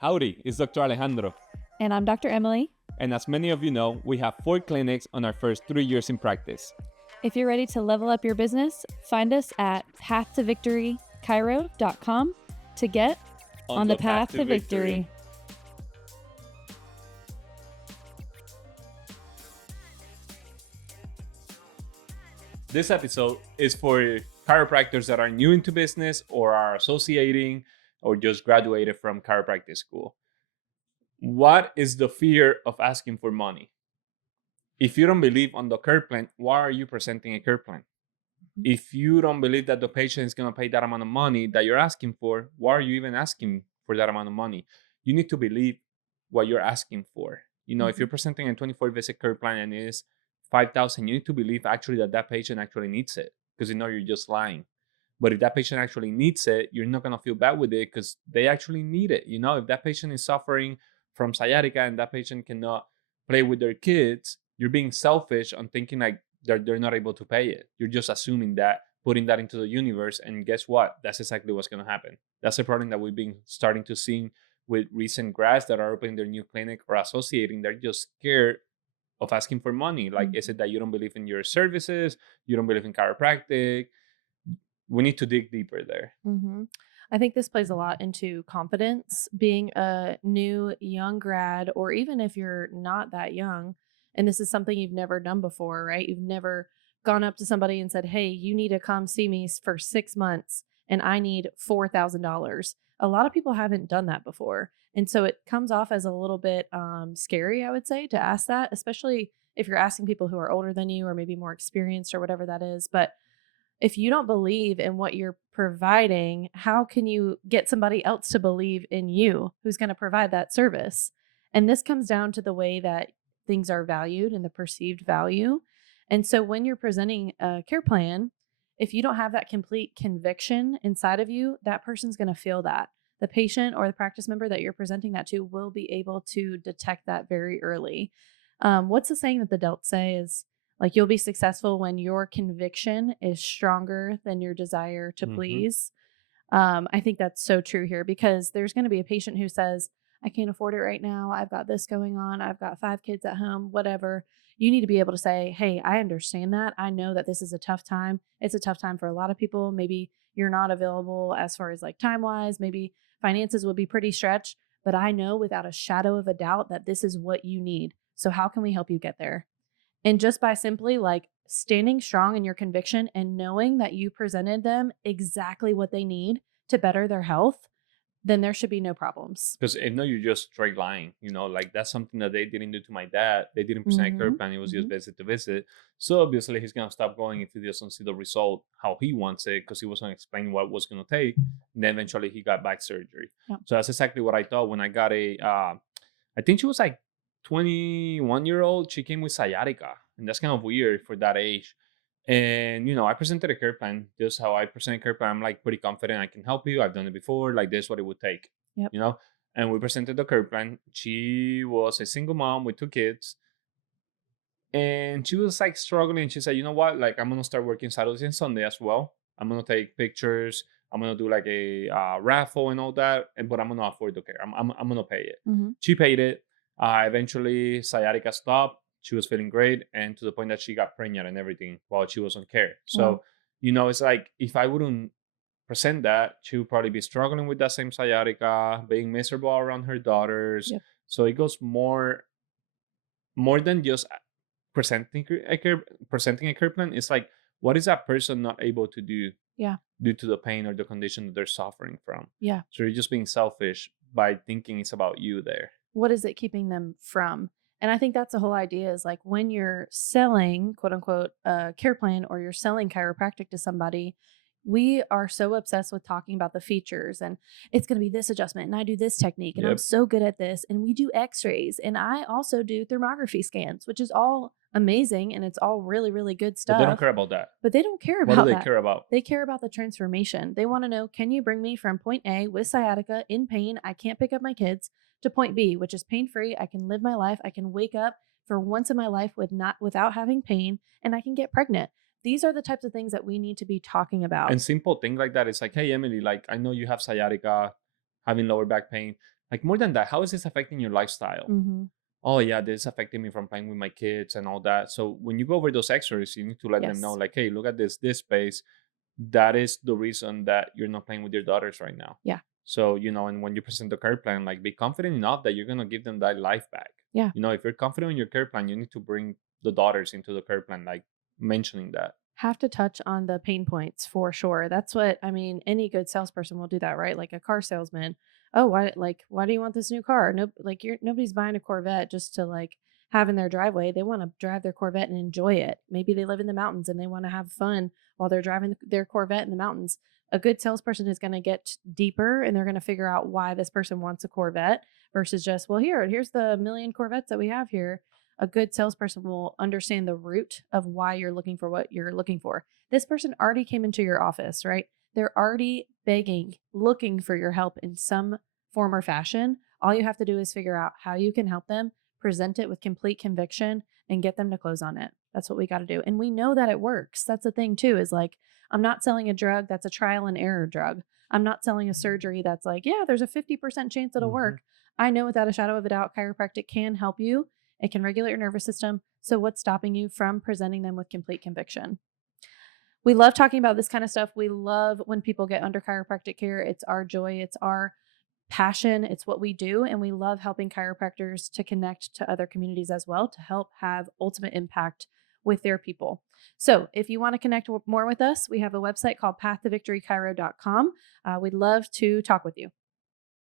Howdy, it's Dr. Alejandro. And I'm Dr. Emily. And as many of you know, we have 4 clinics on our first 3 years in practice. If you're ready to level up your business, find us at paththovictorychiro.com to get on the path to victory. This episode is for chiropractors that are new into business or are associating or just graduated from chiropractic school. What is the fear of asking for money? If you don't believe on the care plan, why are you presenting a care plan? If you don't believe that the patient is going to pay that amount of money that you're asking for, why are you even asking for that amount of money? You need to believe what you're asking for. If you're presenting a 24 visit care plan and it is $5,000, you need to believe actually that patient actually needs it, because you're just lying. But if that patient actually needs it, you're not going to feel bad with it because they actually need it. If that patient is suffering from sciatica and that patient cannot play with their kids, you're being selfish on thinking like they're not able to pay it. You're just assuming that, putting that into the universe, and guess what? That's exactly what's going to happen. That's a problem that we've been starting to see with recent grads that are opening their new clinic or associating. They're just scared of asking for money. Like, is it that you don't believe in your services? You don't believe in chiropractic? We need to dig deeper there. I think this plays a lot into confidence. Being a new young grad, or even if you're not that young, and this is something you've never done before, right? You've never gone up to somebody and said, hey, you need to come see me for 6 months and I need $4,000. A lot of people haven't done that before. And so it comes off as a little bit scary, I would say, to ask that, especially if you're asking people who are older than you or maybe more experienced or whatever that is. But if you don't believe in what you're providing, how can you get somebody else to believe in you who's going to provide that service? And this comes down to the way that things are valued and the perceived value. And so when you're presenting a care plan, if you don't have that complete conviction inside of you, that person's going to feel that. The patient or the practice member that you're presenting that to will be able to detect that very early. What's the saying that the Delts say is, like, you'll be successful when your conviction is stronger than your desire to please. I think that's so true here, because there's going to be a patient who says, I can't afford it right now. I've got this going on. I've got 5 kids at home, whatever. You need to be able to say, hey, I understand that. I know that this is a tough time. It's a tough time for a lot of people. Maybe you're not available as far as like time wise. Maybe finances will be pretty stretched, but I know without a shadow of a doubt that this is what you need. So how can we help you get there? And just by simply like standing strong in your conviction and knowing that you presented them exactly what they need to better their health, then there should be no problems. Because if not, you're just straight lying. Like that's something that they didn't do to my dad. They didn't present a care plan. It was just visit to visit. So obviously he's going to stop going if he doesn't see the result how he wants it, because he wasn't explaining what it was going to take. And then eventually he got back surgery. Yep. So that's exactly what I thought when I got I think she was like 21-year-old. She came with sciatica, and that's kind of weird for that age. And I presented a care plan. Just how I present a care plan, I'm like pretty confident I can help you. I've done it before. Like, this is what it would take. Yep. And we presented the care plan. She was a single mom with 2 kids, and she was like struggling. She said, you know what, like, I'm gonna start working Saturday and Sunday as well. I'm gonna take pictures. I'm gonna do like a raffle and all that, but I'm gonna afford the care. I'm gonna pay it. She paid it. Eventually sciatica stopped. She was feeling great, and to the point that she got pregnant and everything while she was on care. So, it's like, if I wouldn't present that, she would probably be struggling with that same sciatica, being miserable around her daughters. Yep. So it goes more than just presenting a care plan. It's like, what is that person not able to do? Yeah. Due to the pain or the condition that they're suffering from. Yeah. So you're just being selfish by thinking it's about you there. What is it keeping them from? And I think that's the whole idea, is like, when you're selling, quote unquote, a care plan, or you're selling chiropractic to somebody, we are so obsessed with talking about the features, and it's going to be this adjustment, and I do this technique, and I'm so good at this, and we do x-rays, and I also do thermography scans, which is all amazing, and it's all really, really good stuff. But they don't care about that. But they don't care about that. What do they care about? They care about the transformation. They want to know, can you bring me from point A with sciatica, in pain, I can't pick up my kids, to point B, which is pain-free. I can live my life. I can wake up for once in my life without having pain, and I can get pregnant. These are the types of things that we need to be talking about. And simple thing like that is like, hey, Emily, like, I know you have sciatica, having lower back pain. Like more than that, how is this affecting your lifestyle? Mm-hmm. Oh yeah, this is affecting me from playing with my kids and all that. So when you go over those x-rays, you need to let them know, Yes. like, hey, look at this space. That is the reason that you're not playing with your daughters right now. Yeah. So, and when you present the care plan, like be confident enough that you're gonna give them that life back. Yeah. If you're confident in your care plan, you need to bring the daughters into the care plan, like mentioning that. Have to touch on the pain points for sure. That's what I mean. Any good salesperson will do that, right? Like a car salesman. Oh, why do you want this new car? No, like nobody's buying a Corvette just to like have in their driveway. They want to drive their Corvette and enjoy it. Maybe they live in the mountains and they want to have fun while they're driving their Corvette in the mountains. A good salesperson is going to get deeper and they're going to figure out why this person wants a Corvette versus just, well, here's the million Corvettes that we have here. A good salesperson will understand the root of why you're looking for what you're looking for. This person already came into your office, right? They're already begging, looking for your help in some form or fashion. All you have to do is figure out how you can help them, present it with complete conviction, and get them to close on it. That's what we got to do. And we know that it works. That's the thing, too, is like, I'm not selling a drug that's a trial and error drug. I'm not selling a surgery that's like, yeah, there's a 50% chance it'll Mhm. work. I know without a shadow of a doubt, chiropractic can help you. It can regulate your nervous system. So, what's stopping you from presenting them with complete conviction? We love talking about this kind of stuff. We love when people get under chiropractic care. It's our joy, it's our passion, it's what we do. And we love helping chiropractors to connect to other communities as well to help have ultimate impact with their people. So, if you want to connect more with us, we have a website called paththovictorychiro.com. We'd love to talk with you.